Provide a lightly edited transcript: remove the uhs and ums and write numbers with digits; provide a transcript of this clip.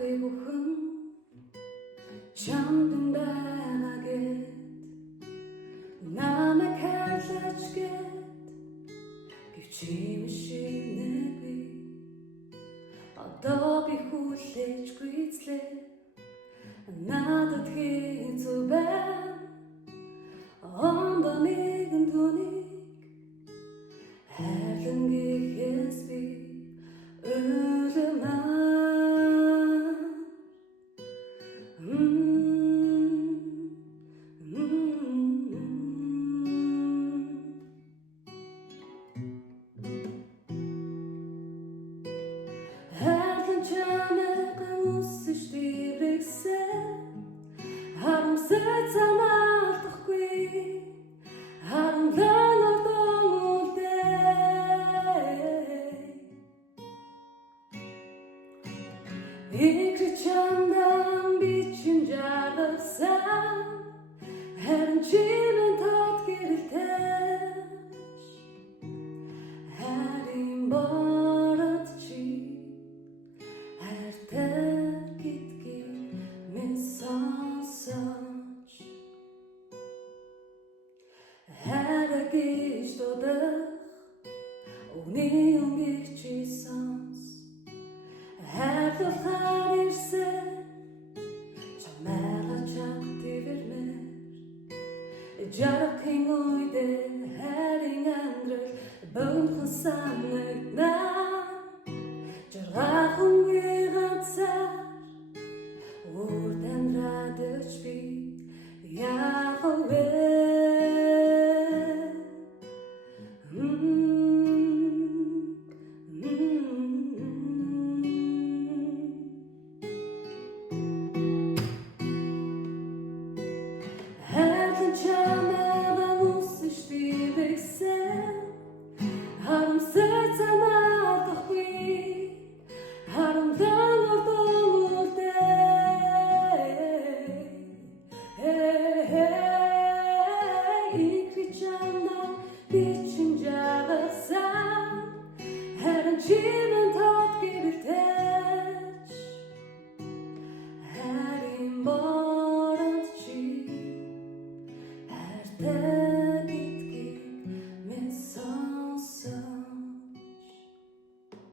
байхгүй бүхэн чамдан байгаа гэд намайг хайрлаач гэд гівчим шивнэгүй одоо би хүлээж гүйцлээ надад хэцүү байна ондоо нэгэн түүнийг хайрлан гэхээс би ölümler Her gün çömekten usuşturursa Harım sırtsan artık quy Harım dönürdüm İkri çamdan biçince alırsan Her çimin tat gerilteş Her imbarat çi Her terk etki mesaj Her agiş dodak Union geçi sans Her doftar irse Çamela çaktı vermer Jarak kring uyde Her ing andrer Bön konsamner